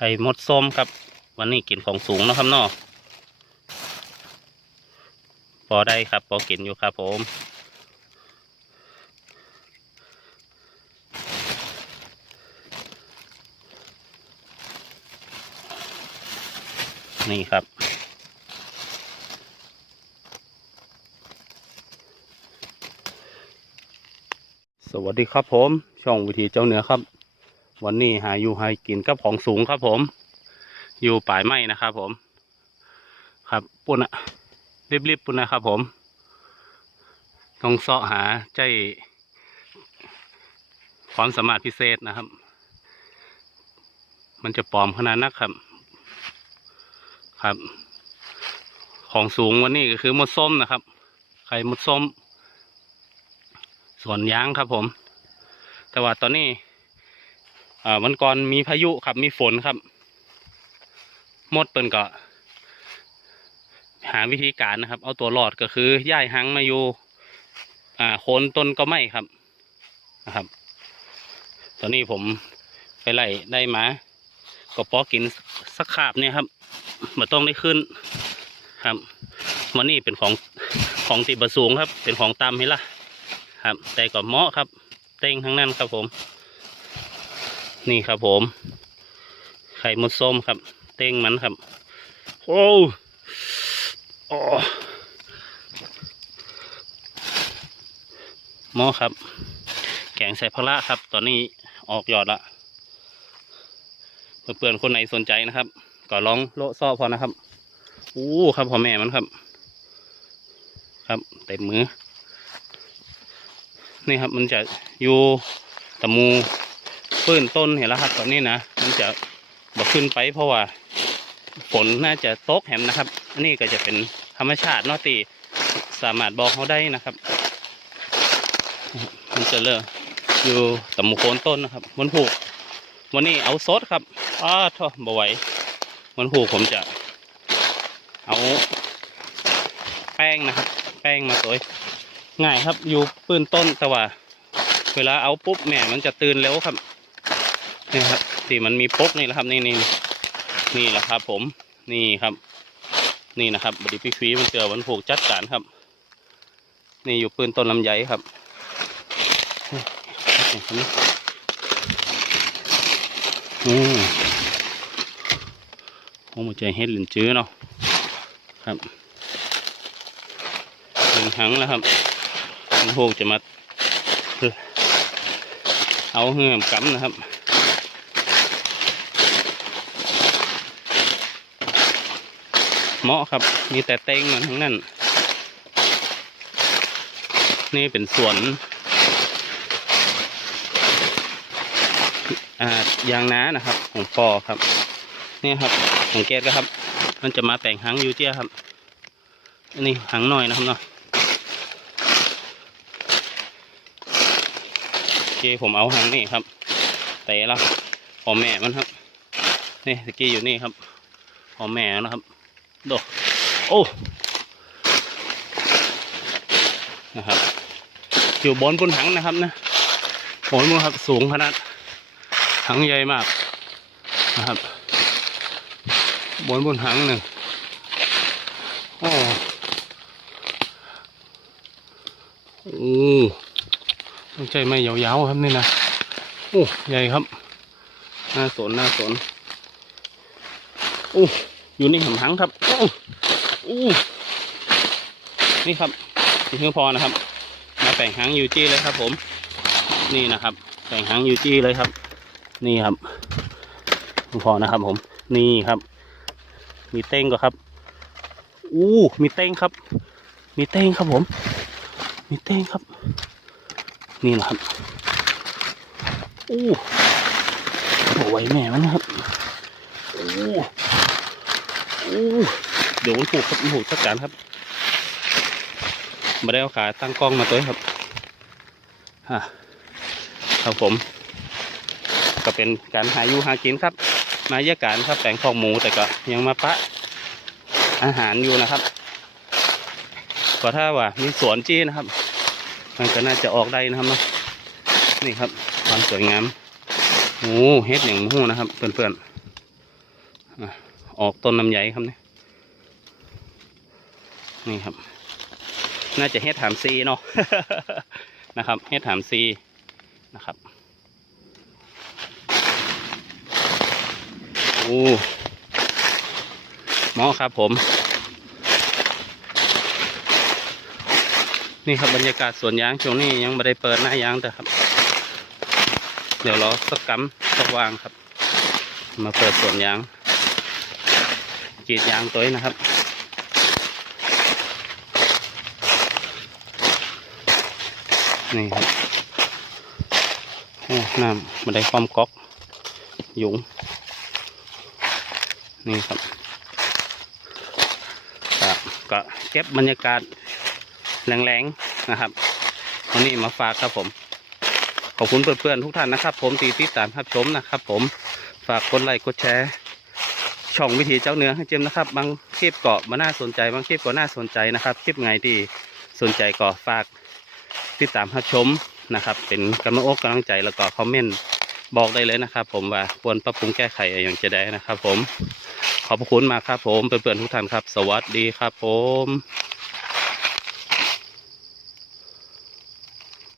ไข่มดส้มครับ วันนี้กินของสูงนะครับเนาะพอได้ครับพอกินอยู่ครับผมนี่ครับ สวัสดีครับผม ช่องวิธีเจ้าเหนือครับ วันนี้หาอยู่หากินกับของสูงครับผม อยู่ป่ายไม้นะครับผม ครับปุ่นอะรีบๆปุ่นนะครับผม ต้องเสาะหาใจความสามารถพิเศษนะครับ มันจะปลอมขนาดนักครับ ครับ ของสูงวันนี้ก็คือมดส้มนะครับ ไข่มดส้มสวนยางครับผม แต่ว่าตอนนี้ อ่าวันก่อนมีพายุครับ มีฝนครับ มดเปิ่นก็หาวิธีการนะครับ เอาตัวรอดก็คือย้ายหังมาอยู่อ่าโคนต้นก็ไม่ครับนะครับ ตอนนี้ผมไปไล่ได้มาก็ปอกินสักขาบเนี่ยครับมาต้องได้ขึ้นครับวันนี้เป็นของของตีบะสูงครับ เป็นของตามให้ละครับ แต่ก็เหมาะครับ เต้งทั้งนั้นครับผม นี่ครับผม ไข่มดส้มครับ เต้งมันครับ โอ้โอหมาะครับ แกงใส่พระครับ ตอนนี้ออกยอดละเพื่อนๆคนไหนสนใจนะครับ ก็ลองโลซ่อพอนะครับอู้ครับพ่อแม่มันครับ ครับเต็มมือ นี่ครับมันจะอยู่ตะมู ปื้นต้นเห็นแล้วครับตอนนี้นะมันจะบกขึ้นไปเพราะว่าฝนน่าจะตกแหมนะครับอันนี้ก็จะเป็นธรรมชาติเนาะตีสามารถบอกเขาได้นะครับ มันจะเลิกอยู่ตะมูโคนต้นนะครับมันผูกวันนี้เอาซดครับอ้าท่อบ่ไหวมันผูกผมจะ เอา แป้งนะครับ แป้งมาตัวง่ายครับอยู่ปื้นต้นแต่ว่า เวลาเอาปุ๊บแหม่มันจะตื่นเร็วครับ นี่ครับที่มันมีปกนี่แหละครับ นี่นี่นี่แหละครับ ผม นี่ครับ นี่นะครับบดีพี่ฟีมันเจอวันผูกจัดการครับ นี่อยู่ปืนต้นลำไยครับอืมโอ้มาใจเฮ็ดหลินจื้อเนาะครับเป็นหังแล้วครับมันพวกจะมาเอาเหื่อมกำนะครับ เหมาะครับ มีแต่เต้งมันทั้งนั้น นี่เป็นสวนยางน้านะครับ ของปอครับ นี่ครับสังเกตก็ครับ มันจะมาแต่งหางยูเจียครับอันนี้หางหน่อยนะครับเนาะโอเคผมเอาหางนี่ครับเตะแล้วพอแม่มันครับ นี่ตะกี้อยู่นี่ครับพอแม่นะครับ โดโอ้นะครับอยู่บนบนถังนะครับนะโหนมือครับสูงขนาดถังใหญ่มากนะครับบนบนถังหนึ่งโอ้โอ้ต้องใจไม่ยาวๆครับนี่นะโอ้ใหญ่ครับน่าสนน่าสนโอ้ อยู่ในหำหังครับอู้นี่ครับนี่เพียงพอนะครับ มาแต่งหางยูจี้เลยครับ ผม นี่นะครับ แต่งหางยูจี้เลยครับ นี่ครับเพียงพอนะครับ ผม นี่ครับ มีเต้งก็ครับ อู้มีเต้งครับ มีเต้งครับผม มีเต้งครับ นี่นะครับโอ้โหไว้แม่มันนะครับ อู้ เดี๋ยวมันผูกครับมันผูกจัดการครับมาได้เอาขาตั้งกล้องมาตัวครับฮะครับผม ก็เป็นการหาอยู่หากินครับ มาเยี่ยการครับแต่งของหมูแต่ก็ยังมาปะอาหารอยู่นะครับก็ถ้าว่ามีสวนจี้นะครับ มันก็น่าจะออกได้นะครับนะนี่ครับความสวยงามโอ้เฮ็ดอย่างมู้นะครับเพื่อนอะ ออกต้นลำไยครับเนี่ยนี่ครับ น่าจะเฮ็ดถามซีเนาะนะครับเฮ็ดถามซีนะครับโอ้หมอครับผม นี่ครับบรรยากาศสวนยางช่วงนี้ยังไม่ได้เปิดหน้ายางแต่ครับ เดี๋ยวรอสักกำสักวางครับ มาเปิดสวนยาง กรีดยางตัวนี้นะครับนี่ครับน้ำมาได้ความก๊อกหยุงนี่ครับก็ก็เก็บบรรยากาศแรงๆนะครับวันนี้มาฝากครับผม ขอบคุณเพื่อนๆทุกท่านนะครับ ผมตีติดตามรับชมนะครับ ผมฝากกดไลค์กดแชร์ ช่องวิถีเจ้าเนื้อให้เจมนะครับ บางคลิปเกาะมาน่าสนใจ บางคลิปก็น่าสนใจนะครับ คลิปไงที่สนใจก็ฝากติดตามรับชมนะครับ เป็นกำลังอกกำลังใจแล้วก็คอมเมนต์บอกได้เลยนะครับ ผมว่าควรปรับปรุงแก้ไขอย่างจะได้นะครับ ผมขอบพระคุณมากครับผมเพื่อนๆทุกท่านครับ สวัสดีครับ ผม